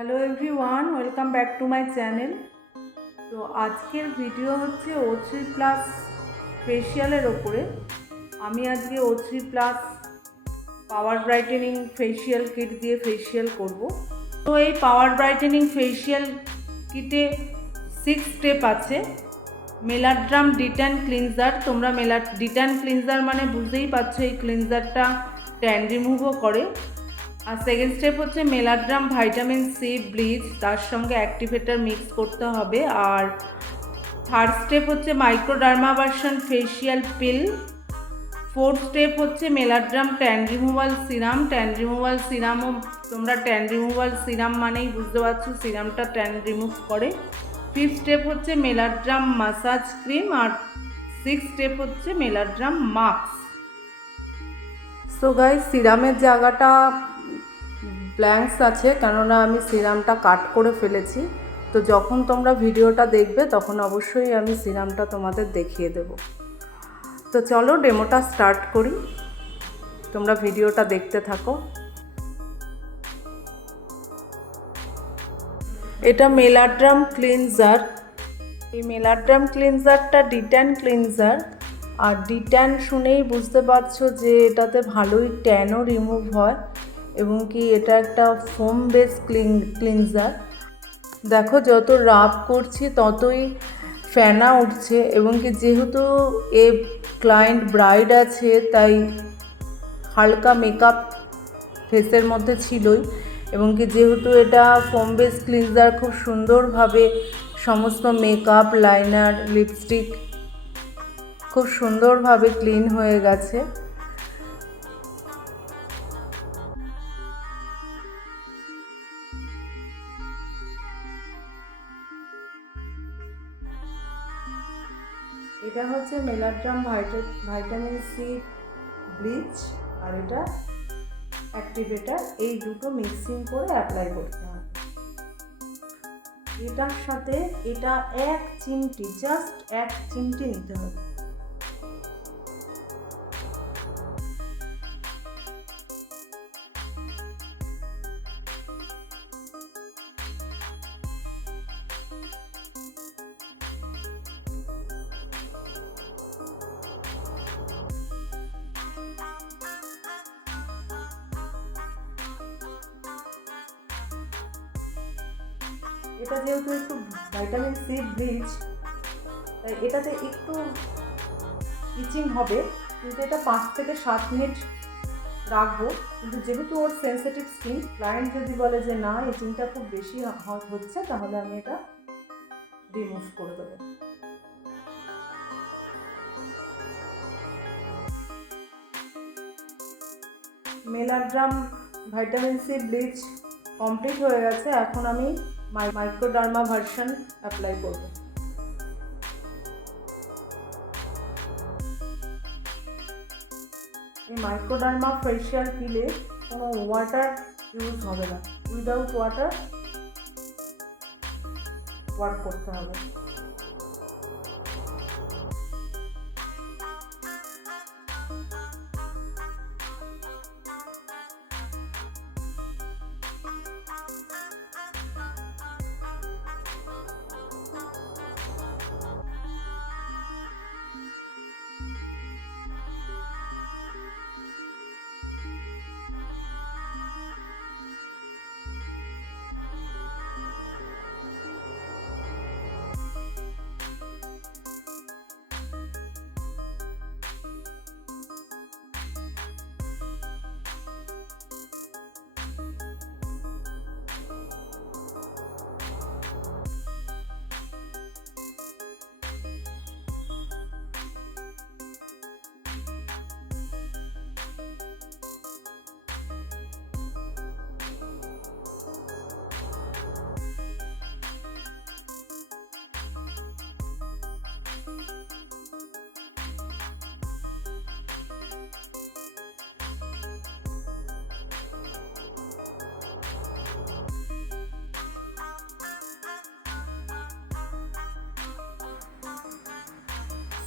Hello everyone, welcome back to my channel. তো আজকের video হচ্ছে O3+ ফেসিয়ালের ওপরে। আমি আজকে O3+ পাওয়ার ব্রাইটেনিং ফেসিয়াল কিট দিয়ে ফেসিয়াল করব। তো এই পাওয়ার ব্রাইটেনিং ফেসিয়াল কিটে 6 স্টেপ আছে। মেলাড্রাম ডিট্যান ক্লিনজার। তোমরা ডিট্যান ক্লিনজার মানে বুঝতেই পারছো, এই ক্লিনজারটা ট্যান রিমুভও করে। আর সেকেন্ড স্টেপ হচ্ছে মেলাড্রাম ভাইটামিন সি ব্লিচ, তার সঙ্গে অ্যাক্টিভেটার মিক্স করতে হবে। আর থার্ড স্টেপ হচ্ছে microdermabrasion facial peel. Fourth step হচ্ছে মেলাড্রাম tan removal serum. Tan removal সিরামও তোমরা ট্যান রিমুভাল সিরাম মানেই বুঝতে পারছো, সিরামটা ট্যান রিমুভ করে। ফিফথ স্টেপ হচ্ছে মেলাড্রাম মাসাজ ক্রিম। আর সিক্স স্টেপ হচ্ছে মেলাড্রাম মাস্ক। সো গাইস, সিরামের জায়গাটা ব্ল্যাঙ্কস আছে, কেননা আমি সিরামটা কাট করে ফেলেছি। তো যখন তোমরা ভিডিওটা দেখবে তখন অবশ্যই আমি সিরামটা তোমাদের দেখিয়ে দেব। তো চলো ডেমোটা স্টার্ট করি, তোমরা ভিডিওটা দেখতে থাকো। এটা মেলাড্রাম ক্লিনজার। এই মেলাড্রাম ক্লিনজারটা ডিট্যান ক্লিনজার। আর ডিট্যান শুনেই বুঝতে পারছো যে এটাতে ভালোই ট্যানও রিমুভ হয়, এবং কি এটা একটা ফোম বেস ক্লিনজার। দেখো যত রাব করছি ততই ফেনা উঠছে, এবং কি যেহেতু এ ক্লায়েন্ট ব্রাইড আছে তাই হালকা মেকআপ ফেসের মধ্যে ছিলই, এবং কি যেহেতু এটা ফোম বেস ক্লিনজার খুব সুন্দরভাবে সমস্ত মেকআপ, লাইনার, লিপস্টিক খুব সুন্দরভাবে ক্লিন হয়ে গেছে। এটা হচ্ছে মেলাড্রাম ভাইটামিন সি ব্লিচ, আর এটা অ্যাক্টিভেটার। এই দুটো মিক্সিং করে অ্যাপ্লাই করতে হবে। এটার সাথে এটা এক চিমটি, জাস্ট এক চিমটি নিতে হবে। এটা যেহেতু একটু ভাইটামিন সি ব্লিচ, তাই এটাতে একটু ইচিং হবে, কিন্তু এটা 5 থেকে 7 মিনিট রাখবো। কিন্তু যেহেতু ওর সেন্সিটিভ স্কিন, ক্লায়েন্ট যদি বলে যে না ইচিংটা খুব বেশি হচ্ছে, তাহলে আমি এটা রিমুভ করে দেবো। মেলাড্রাম ভাইটামিন সি ব্লিচ কমপ্লিট হয়ে গেছে। এখন আমি মাইক্রোডার্মাভার্সন অ্যাপ্লাই করব। এই মাইক্রোডার্মা ফেসিয়াল পিলে কোনো ওয়াটার ইউজ হবে না, উইদাউট ওয়াটার ওয়ার্ক করতে হবে।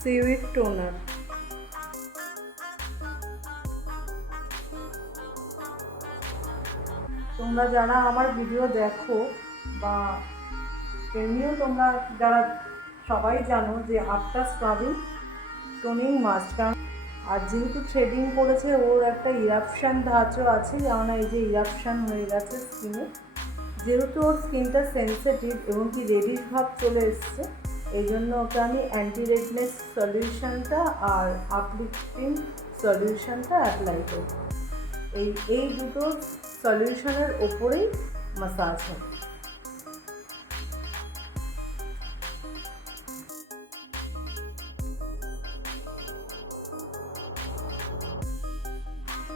Seaweed toner. তোমরা যারা আমার ভিডিও দেখো বা এমনিও তোমরা যারা সবাই জানো যে আফটার স্ক্রাবিং টোনিং মাস্ট, কারণ আর যেহেতু থ্রেডিং করেছে ওর একটা ইরাপশান ধাঁচও আছে, যেমন এই যে ইরাপশান হয়ে গেছে স্কিনে, যেহেতু ওর স্কিনটা সেন্সিটিভ এবং কি রেডিশ ভাব চলে এসছে, এই জন্য ওকে আমি অ্যান্টি রেডনেস সলিউশনটা আর আপলিফটিং সলিউশনটা অ্যাপ্লাই করব। এই দুটো সলিউশনের ওপরেই মাসাজ হবে।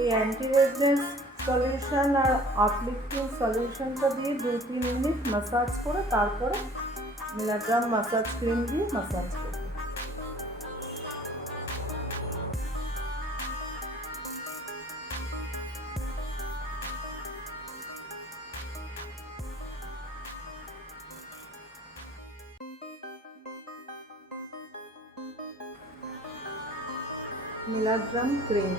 এই অ্যান্টি রেডনেস সলিউশন আর আপলিফটিং সলিউশনটা দিয়ে 2-3 মিনিট মাসাজ করে তারপরে মিলাগ্রাম মাসাজ ক্রিম দিয়ে মাসাজ করব। মিলাগ্রাম ক্রিম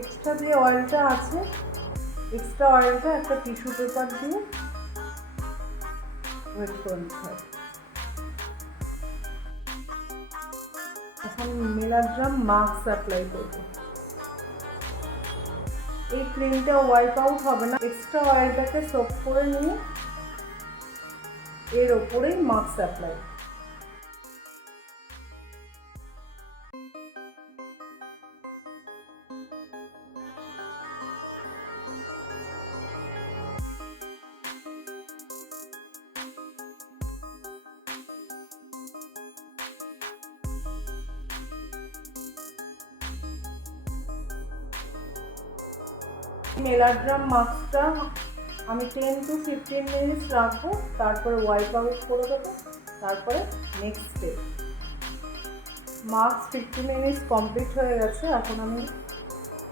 এক্সট্রা যে অয়েলটা আছে, এক্সট্রা অয়েলটা একটা টিস্যু পেপার দিয়ে ওয়েট করে নিতে হবে। এখন মিলাগ্রাম মাস্ক অ্যাপ্লাই করব। এই ক্রিমটা ওয়াইপ আউট হবে না, এক্সট্রা অয়েলটাকে সোক করে নিয়ে এর ওপরেই মাস্ক অ্যাপ্লাই। মিলাগ্রাম মাস্কটা আমি 10 to 15 মিনিটস রাখবো, তারপরে ওয়াইপ আউট করে দেবো। তারপরে next step, mask 50 minutes complete হয়ে গেছে, এখন আমি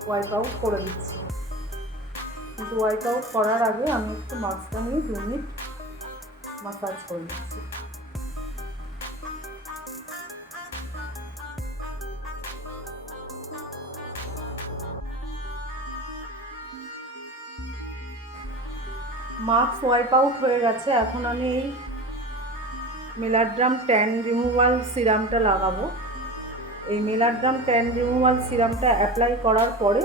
ওয়াইপ আউট করে দিচ্ছি। কিন্তু ওয়াইপ আউট করার আগে আমি একটু মাস্কটা নিয়ে 2 মিনিট মাসাজ করে নিচ্ছি। মাস্ক ওয়াইপ আউট হয়ে গেছে। এখন আমি এই মেলাড্রাম ট্যান রিমুভাল সিরামটা লাগাবো। এই মেলাড্রাম ট্যান রিমুভাল সিরামটা অ্যাপ্লাই করার পরে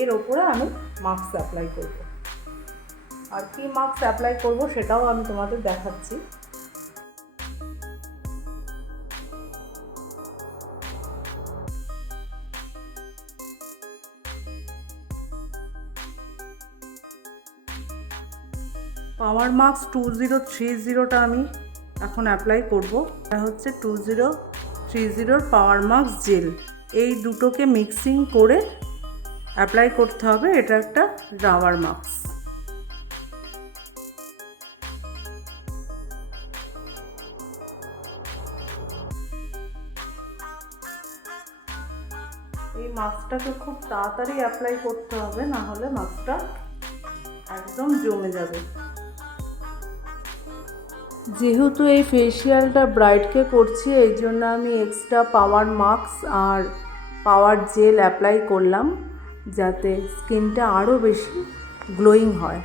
এর ওপরে আমি মাস্ক অ্যাপ্লাই করব। আর কি মাস্ক অ্যাপ্লাই করব সেটাও আমি তোমাদের দেখাচ্ছি। পাওয়ার মাস্ক 2030টা আমি এখন অ্যাপ্লাই করব। এটা হচ্ছে 2030 পাওয়ার মাস্ক জেল। এই দুটোকে মিক্সিং করে অ্যাপ্লাই করতে হবে। এটা একটা রাবার মাস্ক। এই মাস্কটাকে খুব তাড়াতাড়ি অ্যাপ্লাই করতে হবে, না হলে মাস্কটা একদম জমে যাবে। যেহেতু এই ফেসিয়ালটা ব্রাইডকে করছি, এই জন্য আমি এক্সট্রা পাওয়ার মাস্ক আর পাওয়ার জেল অ্যাপ্লাই করলাম, যাতে স্কিনটা আরও বেশি গ্লোয়িং হয়।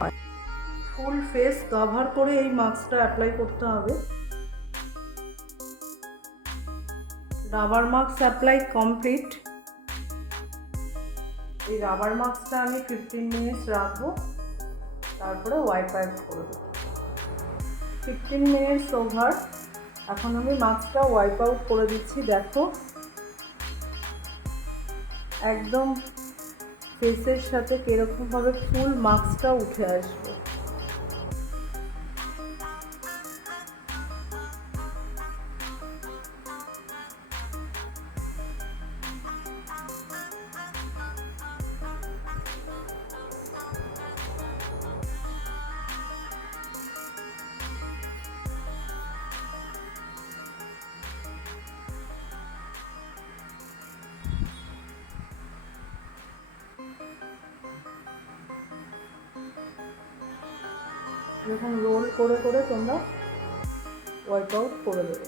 ফুল ফেস কভার করে এই মাস্কটা অ্যাপ্লাই করতে হবে। Rubber mask apply complete. এই রাবার মাস্কটা আমি 15 মিনিটস রাখবো, তারপরে ওয়াইপ আউট করে দেবো। 15 মিনিটস ওভার। এখন আমি মাস্কটা ওয়াইপ আউট করে দিচ্ছি। দেখো একদম ফেসের সাথে কীরকমভাবে ফুল মাস্কটা উঠে আসবে। এরকম রোল করে করে তোমরা ওয়াইপ আউট করে দেবে।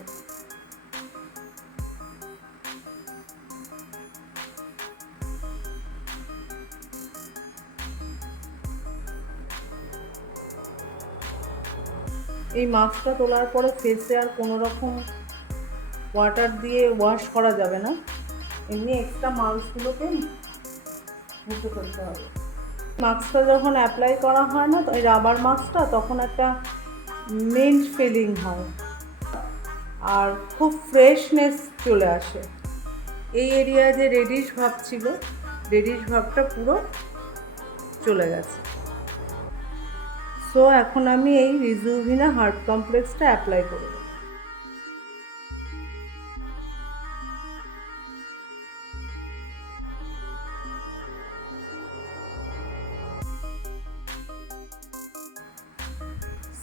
এই মাস্কটা তোলার পরে ফেসে আর কোনো রকম ওয়াটার দিয়ে ওয়াশ করা যাবে না, এমনি এক্সট্রা মাস্কগুলোকে মুছে ফেলতে হবে। মাস্কটা যখন অ্যাপ্লাই করা হয় না, তো এই রাবার মাস্কটা তখন একটা মিন্ট ফিলিং হয় আর খুব ফ্রেশনেস চলে আসে। এই এরিয়ায় যে রেডিশ ভাব ছিল, রেডিশ ভাবটা পুরো চলে গেছে। সো এখন আমি এই রিজুভিনা হার্ট কমপ্লেক্সটা অ্যাপ্লাই করব।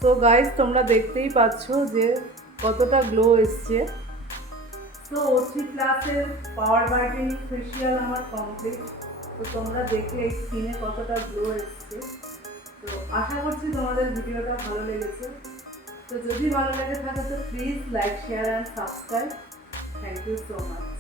সো গাইস, তোমরা দেখতেই পাচ্ছ যে কতটা গ্লো এসছে। তো O3+ পাওয়ার ব্রাইটেনিং ফেসিয়াল আমার কমপ্লিট। তো তোমরা দেখলে এই স্কিনে কতটা গ্লো এসছে। তো আশা করছি তোমাদের ভিডিওটা ভালো লেগেছে। তো যদি ভালো লেগে থাকে তো please like, share and subscribe. Thank you so much.